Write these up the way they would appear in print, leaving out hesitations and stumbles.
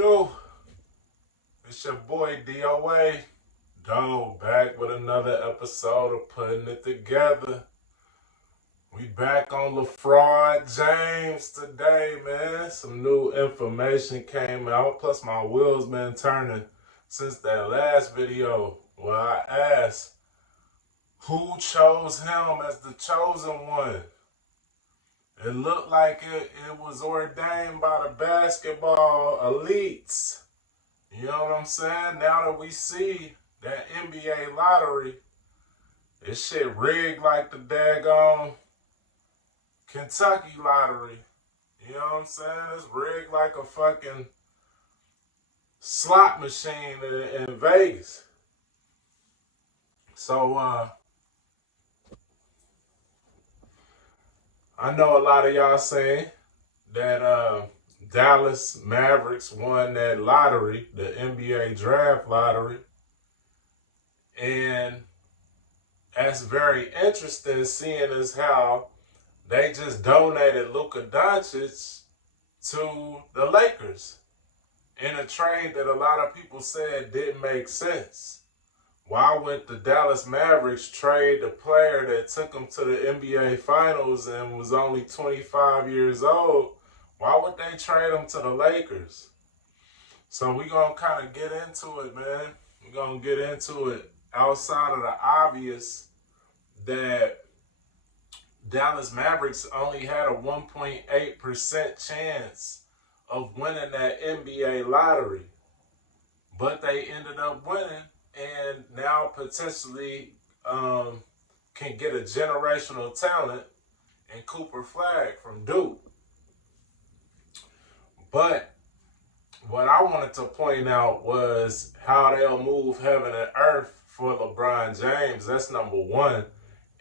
do? It's your boy DOA. Back with another episode of Putting It Together. We back on LeFraud James today, man. Some new information came out, plus my wheels been turning since that last video where I asked who chose him as the chosen one. It looked like it was ordained by the basketball elites. You know what I'm saying? Now that we see that NBA lottery, this shit rigged like the daggone Kentucky lottery. You know what I'm saying? It's rigged like a fucking slot machine in Vegas. So, I know a lot of y'all saying that Dallas Mavericks won that lottery, the NBA draft lottery. And that's very interesting, seeing as how they just donated Luka Doncic to the Lakers in a trade that a lot of people said didn't make sense. Why would the Dallas Mavericks trade the player that took them to the NBA Finals and was only 25 years old? Why would they trade him to the Lakers? So we're going to kind of get into it, man. We're going to get into it outside of the obvious that Dallas Mavericks only had a 1.8% chance of winning that NBA lottery. But they ended up winning and now potentially can get a generational talent in Cooper Flag from Duke. But what I wanted to point out was how they'll move heaven and earth for LeBron James. That's number one.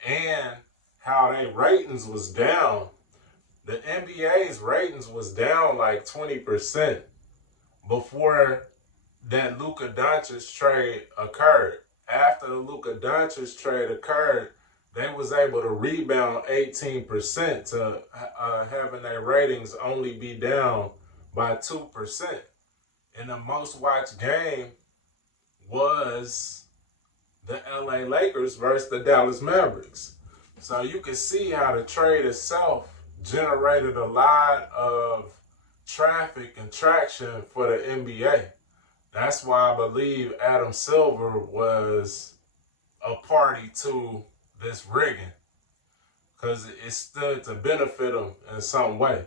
And how their ratings was down. The NBA's ratings was down like 20% before that Luka Doncic trade occurred. After the Luka Doncic trade occurred, they was able to rebound 18% to having their ratings only be down by 2%. And the most watched game was the LA Lakers versus the Dallas Mavericks. So you can see how the trade itself generated a lot of traffic and traction for the NBA. That's why I believe Adam Silver was a party to this rigging, because it stood to benefit him in some way.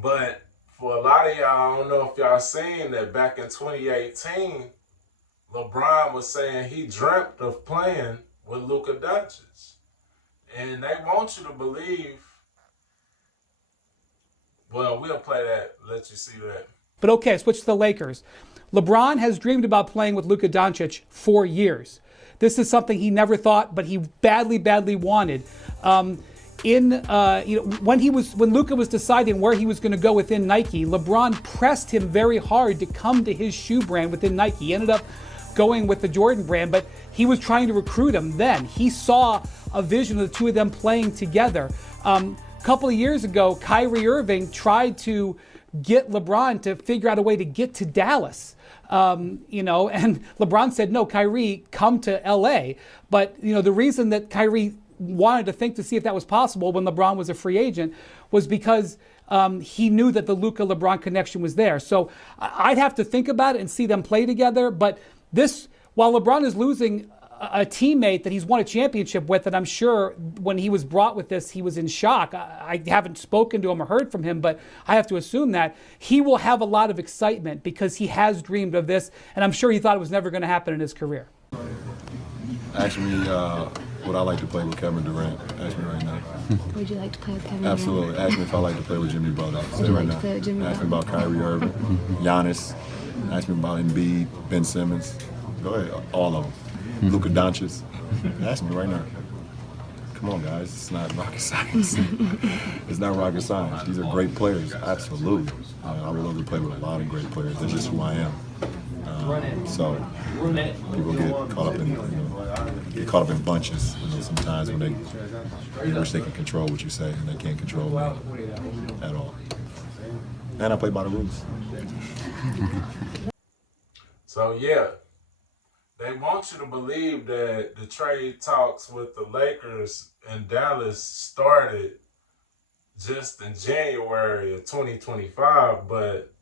But for a lot of y'all, I don't know if y'all seen that back in 2018, LeBron was saying he dreamt of playing with Luka Doncic. And they want you to believe, well, we'll play that, let you see that. But okay, switch to the Lakers. LeBron has dreamed about playing with Luka Doncic for years. This is something he never thought, but he badly wanted. When Luka was deciding where he was going to go within Nike, LeBron pressed him very hard to come to his shoe brand within Nike. He ended up going with the Jordan brand, but he was trying to recruit him then. He saw a vision of the two of them playing together. A couple of years ago, Kyrie Irving tried to get LeBron to figure out a way to get to Dallas. And LeBron said, no, Kyrie, come to LA. But, the reason that Kyrie wanted to think to see if that was possible when LeBron was a free agent was because he knew that the Luka-LeBron connection was there. So I'd have to think about it and see them play together. But while LeBron is losing a teammate that he's won a championship with, and I'm sure when he was brought with this, he was in shock. I haven't spoken to him or heard from him, but I have to assume that he will have a lot of excitement because he has dreamed of this, and I'm sure he thought it was never going to happen in his career. Actually, would I like to play with Kevin Durant? Ask me right now. Would you like to play with Kevin Absolutely. Durant? Ask me if I like to play with Jimmy Butler. Would you like to play with Jimmy Ask Butler? me about Kyrie Irving, Giannis. Ask me about Embiid, Ben Simmons. Go ahead, all of them. Luka Doncic. Ask me right now. Come on, guys. It's not rocket science. It's not rocket science. These are great players. Absolutely. I would love to play with a lot of great players. That's just who I am. So people get caught up in bunches. Sometimes when they wish they can control what you say, and they can't control me at all. And I play by the rules. So yeah, they want you to believe that the trade talks with the Lakers and Dallas started just in January of 2025, but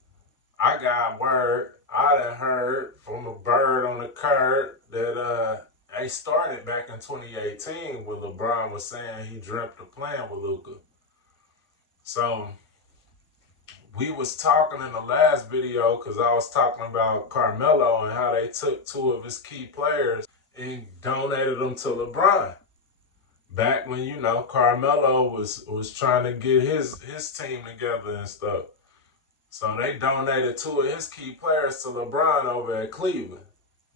I got word, I done heard from a bird on the curb that they started back in 2018 when LeBron was saying he dreamt of playing with Luka. So we was talking in the last video because I was talking about Carmelo and how they took two of his key players and donated them to LeBron. Back when, you know, Carmelo was trying to get his team together and stuff. So they donated two of his key players to LeBron over at Cleveland.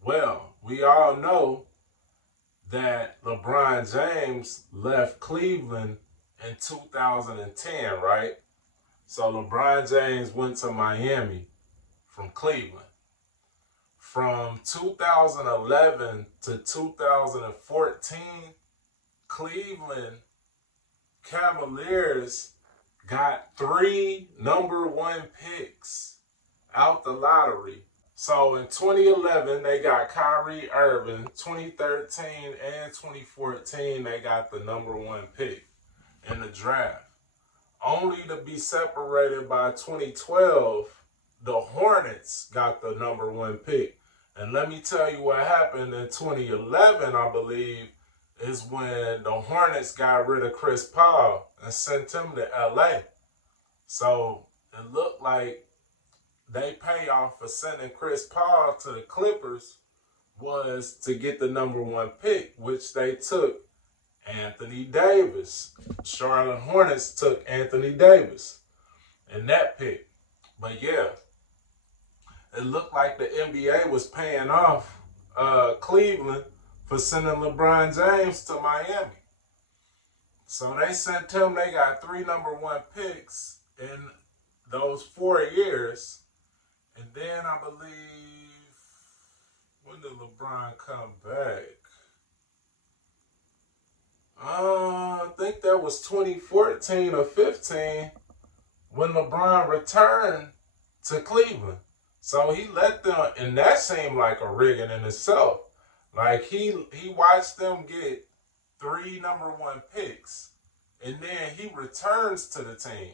Well, we all know that LeBron James left Cleveland in 2010, right? So LeBron James went to Miami from Cleveland. From 2011 to 2014, Cleveland Cavaliers got 3 number 1 picks out the lottery. So in 2011, they got Kyrie Irving. 2013 and 2014, they got the number 1 pick in the draft. Only to be separated by 2012, the Hornets got the number 1 pick. And let me tell you what happened in 2011, I believe, is when the Hornets got rid of Chris Paul and sent him to LA. So it looked like they payoff for sending Chris Paul to the Clippers was to get the number 1 pick, which they took Anthony Davis. Charlotte Hornets took Anthony Davis in that pick. But yeah, it looked like the NBA was paying off Cleveland for sending LeBron James to Miami. So they sent him, they got 3 number 1 picks in those 4 years. And then I believe, when did LeBron come back? I think that was 2014 or 15 when LeBron returned to Cleveland. So he let them, and that seemed like a rigging in itself. Like he watched them get 3 number 1 picks, and then he returns to the team.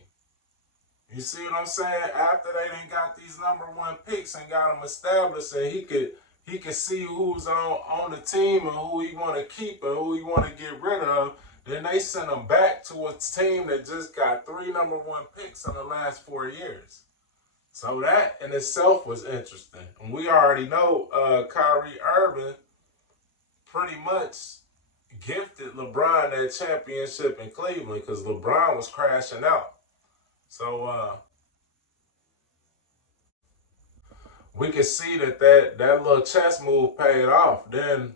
You see what I'm saying? After they done got these number 1 picks and got them established, and he could see who's on the team and who he want to keep and who he want to get rid of. Then they sent him back to a team that just got 3 number 1 picks in the last 4 years. So that in itself was interesting. And we already know Kyrie Irving pretty much gifted LeBron that championship in Cleveland because LeBron was crashing out. So we can see that little chess move paid off. Then,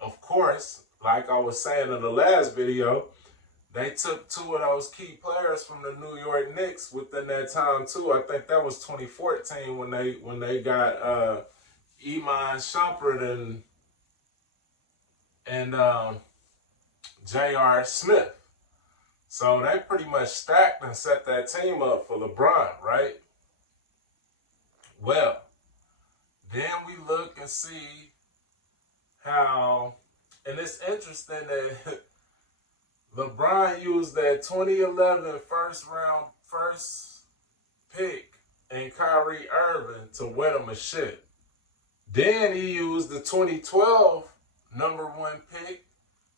of course, like I was saying in the last video, they took 2 of those key players from the New York Knicks within that time too. I think that was 2014 when they got Iman Shumpert and J.R. Smith. So they pretty much stacked and set that team up for LeBron, right? Well, then we look and see how, and it's interesting that LeBron used that 2011 first pick and Kyrie Irving to win him a ship. Then he used the 2012 number 1 pick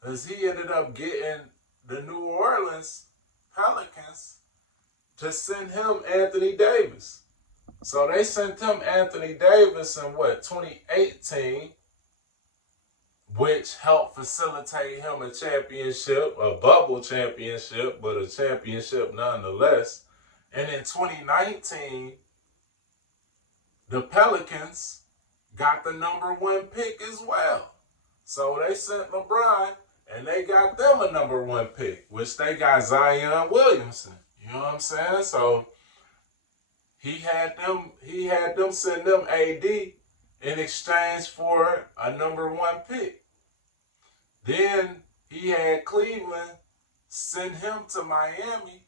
because he ended up getting the New Orleans Pelicans to send him Anthony Davis. So they sent him Anthony Davis in 2018, which helped facilitate him a championship, a bubble championship, but a championship nonetheless. And in 2019, the Pelicans got the number 1 pick as well. So they sent LeBron, and they got them a number 1 pick, which they got Zion Williamson. You know what I'm saying? So he had them send them AD in exchange for a number 1 pick. Then he had Cleveland send him to Miami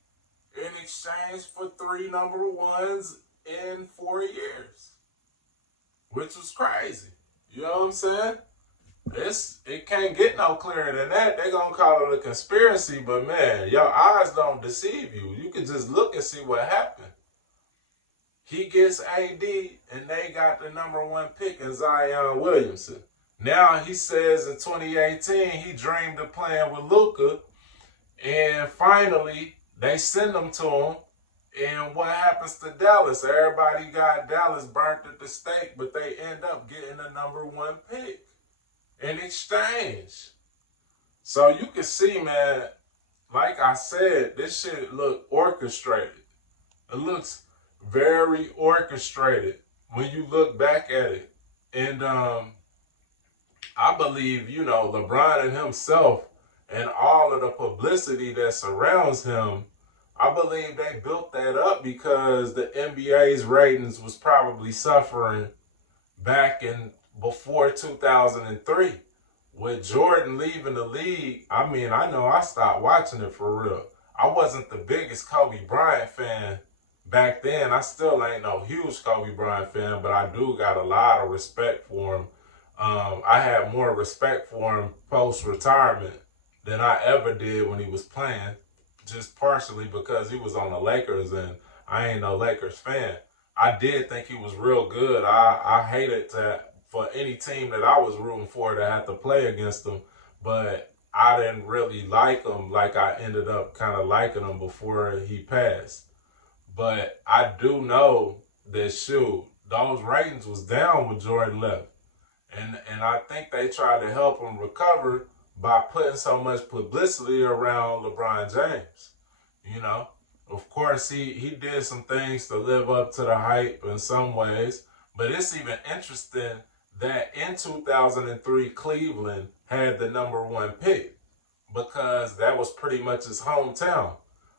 in exchange for 3 number ones in 4 years, which was crazy. You know what I'm saying? It can't get no clearer than that. They gonna call it a conspiracy, but man, your eyes don't deceive you. You can just look and see what happened. He gets AD, and they got the number 1 pick in Zion Williamson. Now he says in 2018 he dreamed of playing with Luka, and finally they send him to him. And what happens to Dallas? Everybody got Dallas burnt at the stake, but they end up getting the number 1 pick in exchange. So you can see, man, like I said, this shit look orchestrated. It looks very orchestrated when you look back at it. And I believe, LeBron and himself and all of the publicity that surrounds him, I believe they built that up because the NBA's ratings was probably suffering back in before 2003. With Jordan leaving the league, I know I stopped watching it for real. I wasn't the biggest Kobe Bryant fan back then. I still ain't no huge Kobe Bryant fan, but I do got a lot of respect for him. I had more respect for him post-retirement than I ever did when he was playing, just partially because he was on the Lakers and I ain't no Lakers fan. I did think he was real good. I hated for any team that I was rooting for to have to play against him, but I didn't really like him like I ended up kind of liking him before he passed. But I do know that, those ratings was down when Jordan left. And I think they tried to help him recover by putting so much publicity around LeBron James. Of course, he did some things to live up to the hype in some ways, but it's even interesting that in 2003, Cleveland had the number 1 pick because that was pretty much his hometown.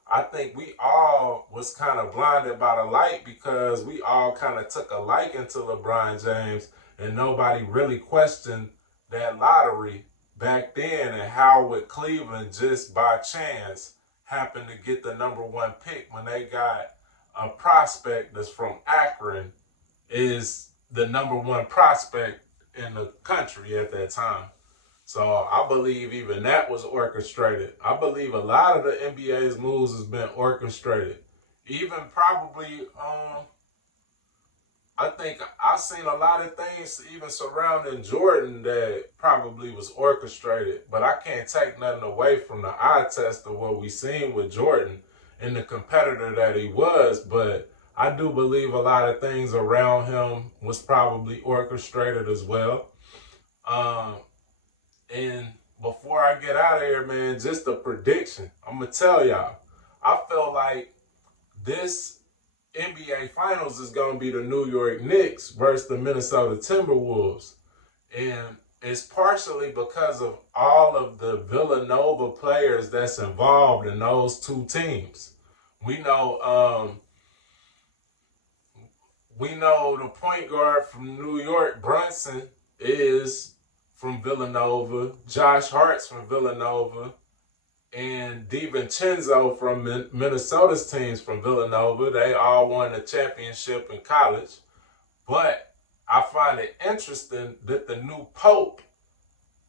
I think we all was kind of blinded by the light because we all kind of took a liking to LeBron James and nobody really questioned that lottery back then and how would Cleveland just by chance happen to get the number 1 pick when they got a prospect that's from Akron, is the number 1 prospect in the country at that time. So I believe even that was orchestrated. I believe a lot of the NBA's moves has been orchestrated. Even probably, I think I've seen a lot of things even surrounding Jordan that probably was orchestrated. But I can't take nothing away from the eye test of what we seen with Jordan and the competitor that he was. But I do believe a lot of things around him was probably orchestrated as well. And before I get out of here, man, just a prediction. I'm going to tell y'all, I feel like this NBA Finals is going to be the New York Knicks versus the Minnesota Timberwolves. And it's partially because of all of the Villanova players that's involved in those 2 teams. We know the point guard from New York, Brunson, is from Villanova, Josh Hart's from Villanova, and DiVincenzo from Minnesota's teams from Villanova. They all won a championship in college. But I find it interesting that the new Pope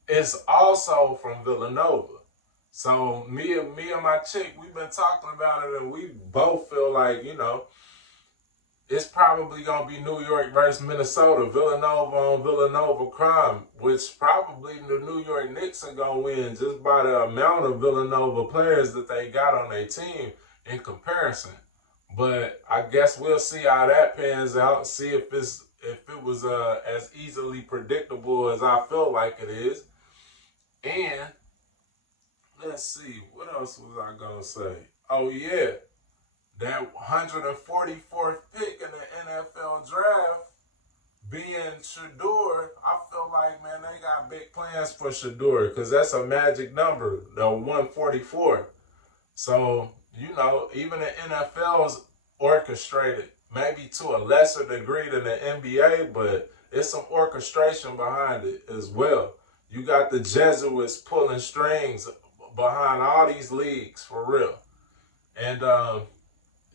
is also from Villanova. So me and my chick, we've been talking about it, and we both feel like, it's probably going to be New York versus Minnesota, Villanova on Villanova crime, which probably the New York Knicks are going to win just by the amount of Villanova players that they got on their team in comparison. But I guess we'll see how that pans out, see if it was as easily predictable as I feel like it is. And let's see, what else was I going to say? Oh, yeah. That 144th pick in the NFL draft being Shedeur, I feel like, man, they got big plans for Shedeur because that's a magic number, the 144. So, even the NFL's orchestrated, maybe to a lesser degree than the NBA, but it's some orchestration behind it as well. You got the Jesuits pulling strings behind all these leagues for real. And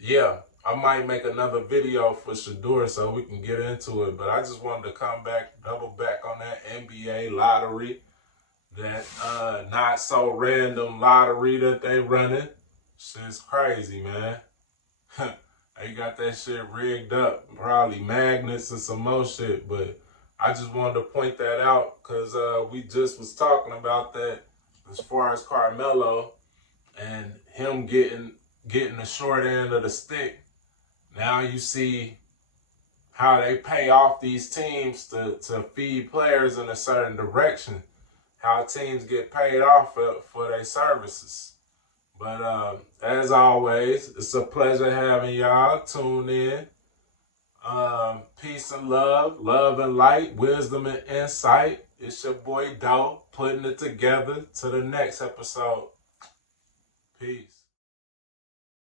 yeah, I might make another video for Shador so we can get into it. But I just wanted to come back, double back on that NBA lottery, that not so random lottery that they running. Shit's crazy, man. They got that shit rigged up, probably magnets and some more shit. But I just wanted to point that out because we just was talking about that as far as Carmelo and him getting the short end of the stick. Now you see how they pay off these teams to feed players in a certain direction. How teams get paid off for their services. But as always, it's a pleasure having y'all tune in. Peace and love and light, wisdom and insight. It's your boy Doe putting it together to the next episode. Peace.